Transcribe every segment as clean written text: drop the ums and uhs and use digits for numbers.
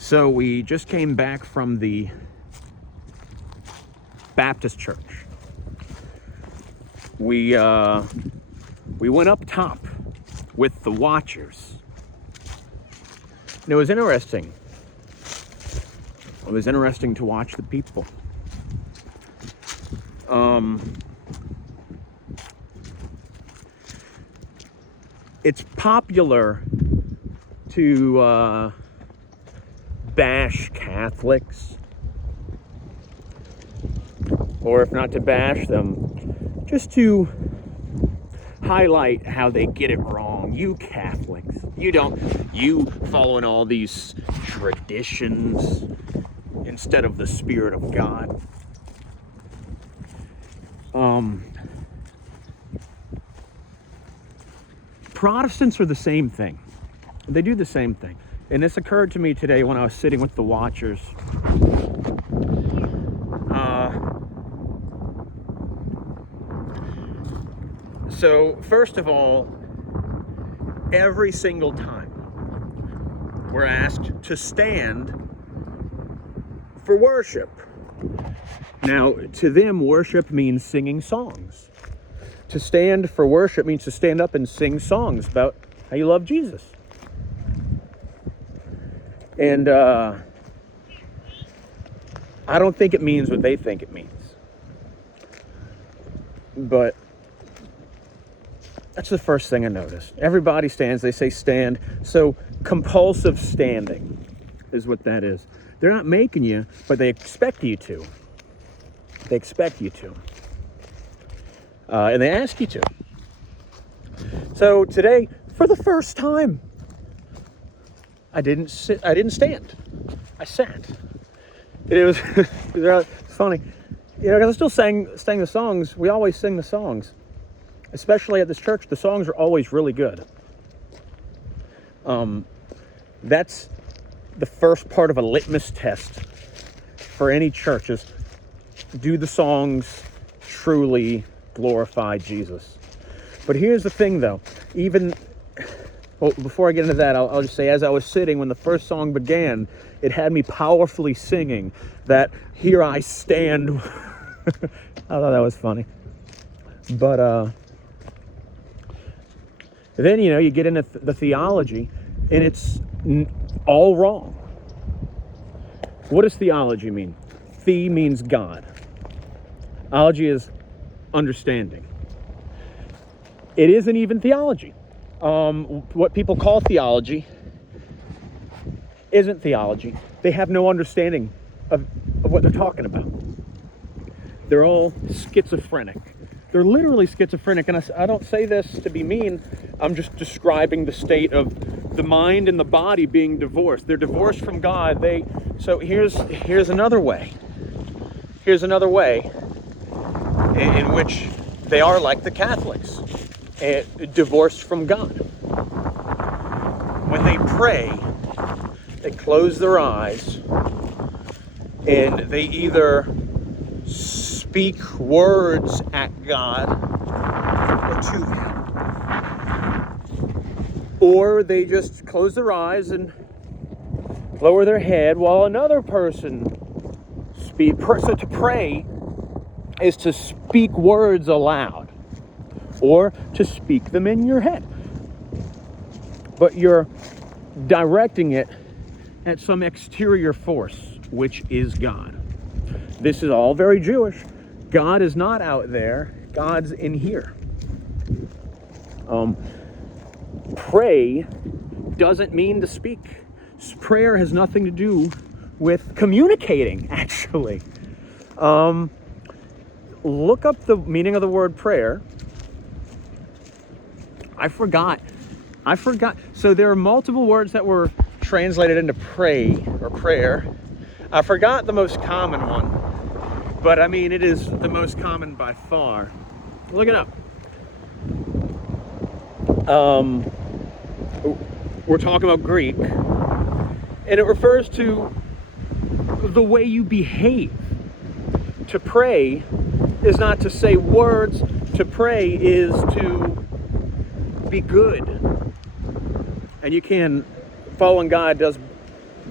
So we just came back from the Baptist church. We went up top with the watchers. And it was interesting. It was interesting to watch the people. It's popular to bash Catholics, or if not to bash them, just to highlight how they get it wrong. You Catholics, you following all these traditions instead of the Spirit of God. Protestants are the same thing. They do the same thing. And this occurred to me today when I was sitting with the watchers. So, first of all, every single time we're asked to stand for worship. Now, to them, worship means singing songs. To stand for worship means to stand up and sing songs about how you love Jesus. And I don't think it means what they think it means. But that's the first thing I noticed. Everybody stands, they say stand. So compulsive standing is what that is. They're not making you, but they expect you to. They expect you to. And they ask you to. So today, for the first time, I didn't stand. I sat. It was funny. You know, because I still sang the songs. We always sing the songs. Especially at this church, the songs are always really good. That's the first part of a litmus test for any church is, do the songs truly glorify Jesus? But here's the thing, though. Before I get into that, I'll just say, as I was sitting, when the first song began, it had me powerfully singing that "Here I Stand." I thought that was funny. But then, you get into the theology, and it's all wrong. What does theology mean? The means God. Ology is understanding. It isn't even theology. What people call theology isn't theology. They have no understanding of what they're talking about. They're all schizophrenic. They're literally schizophrenic, and I don't say this to be mean. I'm just describing the state of the mind and the body being divorced. They're divorced from God. So here's another way. Here's another way in which they are like the Catholics, divorced from God. When they pray, they close their eyes, and they either speak words at God or to Him, or they just close their eyes and lower their head while another person speaks. So to pray is to speak words aloud, or to speak them in your head, but you're directing it at some exterior force, which is God. This is all very Jewish. God is not out there. God's in here. Pray doesn't mean to speak. Prayer has nothing to do with communicating, actually. Look up the meaning of the word prayer. I forgot. So there are multiple words that were translated into pray or prayer. I forgot the most common one, but I mean, it is the most common by far. Look it up. We're talking about Greek, and it refers to the way you behave. To pray is not to say words. To pray is to be good. And you can, following God does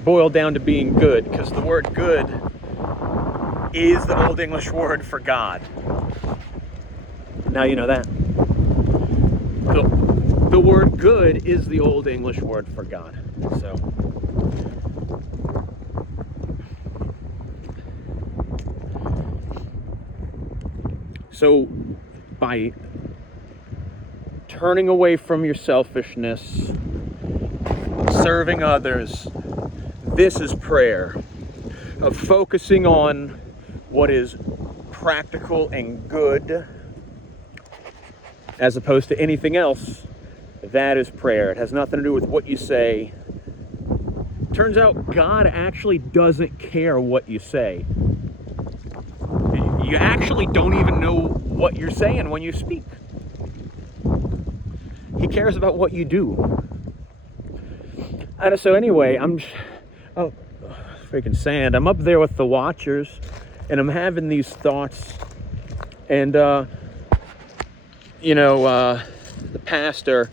boil down to being good, because the word good is the Old English word for God. Now you know that. The word good is the Old English word for God. So by turning away from your selfishness, serving others, this is prayer. Of focusing on what is practical and good as opposed to anything else, that is prayer. It has nothing to do with what you say. Turns out God actually doesn't care what you say. You actually don't even know what you're saying when you speak. He cares about what you do. So anyway, freaking sand. I'm up there with the watchers, and I'm having these thoughts, and the pastor,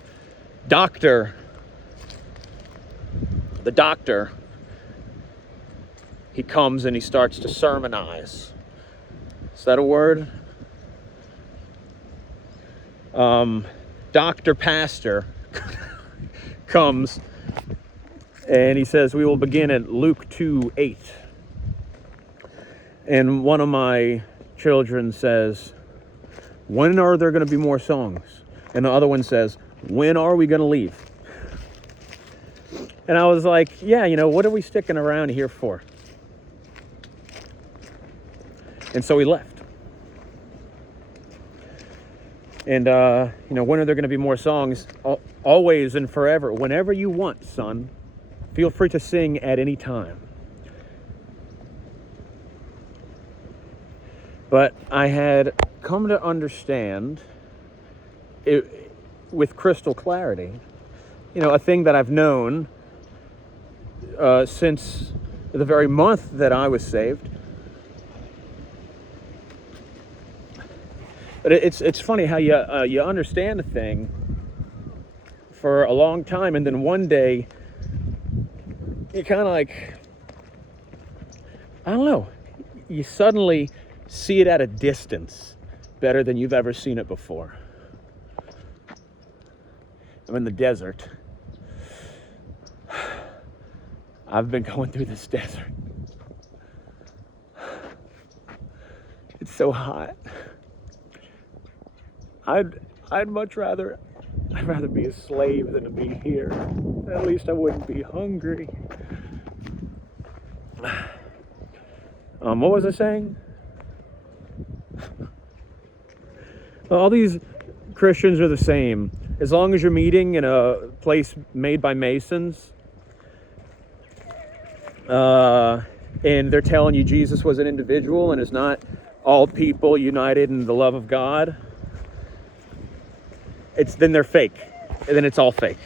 the doctor, he comes and he starts to sermonize. Is that a word? Dr. Pastor comes and he says, we will begin at Luke 2:8. And one of my children says, when are there going to be more songs? And the other one says, when are we going to leave? And I was like, yeah, what are we sticking around here for? And so we left. And, when are there going to be more songs? Always and forever. Whenever you want, son. Feel free to sing at any time. But I had come to understand it with crystal clarity, a thing that I've known since the very month that I was saved. But it's funny how you understand a thing for a long time, and then one day you kind of I don't know, you suddenly see it at a distance better than you've ever seen it before. I'm in the desert. I've been going through this desert. It's so hot. I'd much rather be a slave than to be here. At least I wouldn't be hungry. What was I saying? All these Christians are the same. As long as you're meeting in a place made by Masons, and they're telling you Jesus was an individual and is not all people united in the love of God, then they're fake. And then it's all fake.